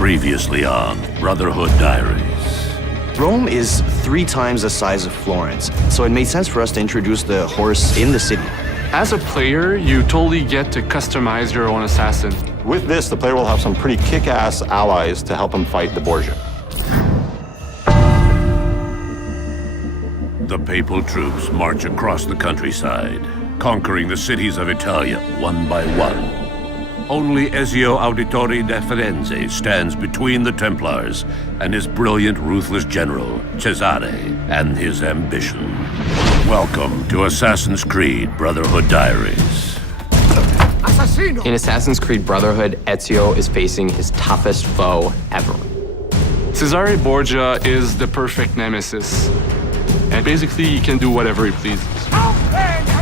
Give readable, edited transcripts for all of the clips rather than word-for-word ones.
Previously on Brotherhood Diaries. Rome is 3 times the size of Florence, so it made sense for us to introduce the horse in the city. As a player, you totally get to customize your own assassin. With this, the player will have some pretty kick-ass allies to help him fight the Borgia. The papal troops march across the countryside, conquering the cities of Italia one by one. Only Ezio Auditore da Firenze stands between the Templars and his brilliant, ruthless general, Cesare, and his ambition. Welcome to Assassin's Creed Brotherhood Diaries. In Assassin's Creed Brotherhood, Ezio is facing his toughest foe ever. Cesare Borgia is the perfect nemesis. And basically, he can do whatever he pleases.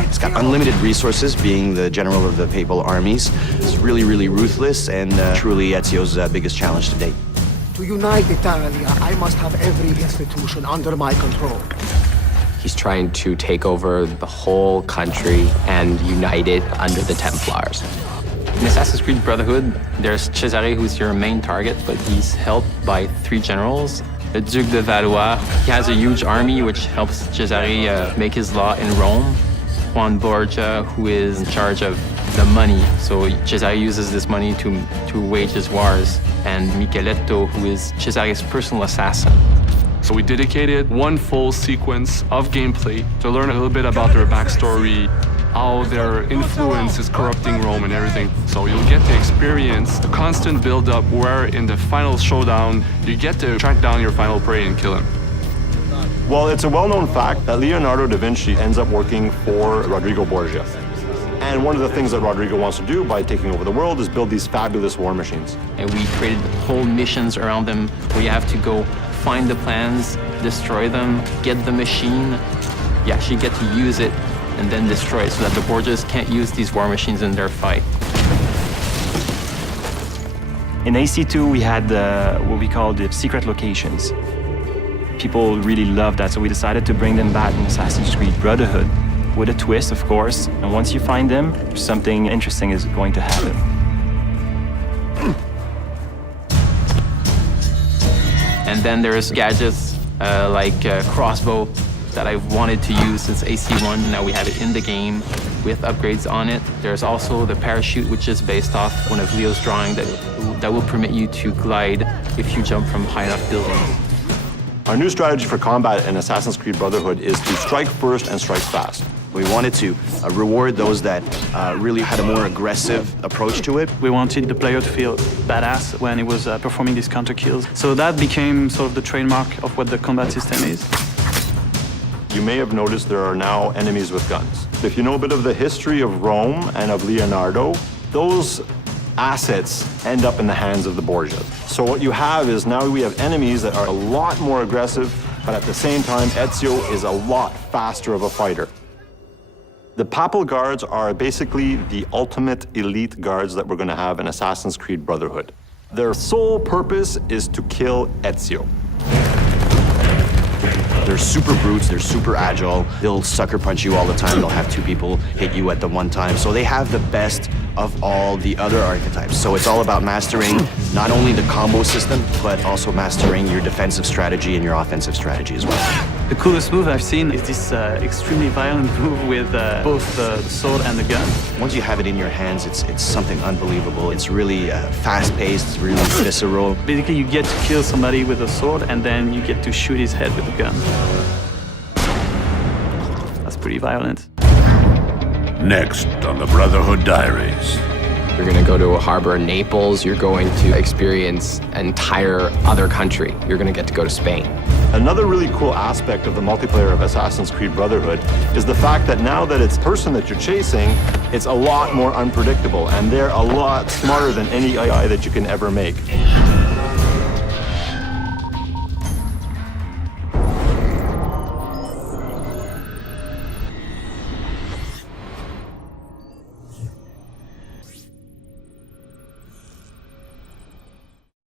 He's got unlimited resources, being the general of the papal armies. He's really, really ruthless, and truly Ezio's biggest challenge to date. To unite Italia, I must have every institution under my control. He's trying to take over the whole country and unite it under the Templars. In Assassin's Creed Brotherhood, there's Cesare, who's your main target, but he's helped by 3 generals. The Duc de Valois, he has a huge army which helps Cesare make his law in Rome. Juan Borgia, who is in charge of the money, so Cesare uses this money to wage his wars. And Micheletto, who is Cesare's personal assassin. So we dedicated one full sequence of gameplay to learn a little bit about their backstory, how their influence is corrupting Rome and everything. So you'll get to experience the constant build-up where in the final showdown, you get to track down your final prey and kill him. Well, it's a well-known fact that Leonardo da Vinci ends up working for Rodrigo Borgia. And one of the things that Rodrigo wants to do by taking over the world is build these fabulous war machines. And we created whole missions around them where you have to go find the plans, destroy them, get the machine. You actually get to use it and then destroy it so that the Borgias can't use these war machines in their fight. In AC2, we had what we call the secret locations. People really loved that, so we decided to bring them back in Assassin's Creed Brotherhood with a twist, of course. And once you find them, something interesting is going to happen. And then there's gadgets like crossbow that I've wanted to use since AC1. Now we have it in the game with upgrades on it. There's also the parachute, which is based off one of Leo's drawing that will permit you to glide if you jump from high enough buildings. Our new strategy for combat in Assassin's Creed Brotherhood is to strike first and strike fast. We wanted to reward those that really had a more aggressive approach to it. We wanted the player to feel badass when he was performing these counter kills. So that became sort of the trademark of what the combat system is. You may have noticed there are now enemies with guns. If you know a bit of the history of Rome and of Leonardo, those assets end up in the hands of the Borgias. So what you have is now we have enemies that are a lot more aggressive, but at the same time, Ezio is a lot faster of a fighter. The Papal Guards are basically the ultimate elite guards that we're going to have in Assassin's Creed Brotherhood. Their sole purpose is to kill Ezio. They're super brutes, they're super agile, they'll sucker punch you all the time, they'll have 2 people hit you at the one time. So they have the best of all the other archetypes. So it's all about mastering not only the combo system, but also mastering your defensive strategy and your offensive strategy as well. The coolest move I've seen is this extremely violent move with both the sword and the gun. Once you have it in your hands, it's something unbelievable. It's really fast-paced, it's really visceral. Basically, you get to kill somebody with a sword, and then you get to shoot his head with a gun. That's pretty violent. Next on the Brotherhood Diaries. You're going to go to a harbor in Naples. You're going to experience an entire other country. You're going to get to go to Spain. Another really cool aspect of the multiplayer of Assassin's Creed Brotherhood is the fact that now that it's the person that you're chasing, it's a lot more unpredictable, and they're a lot smarter than any AI that you can ever make.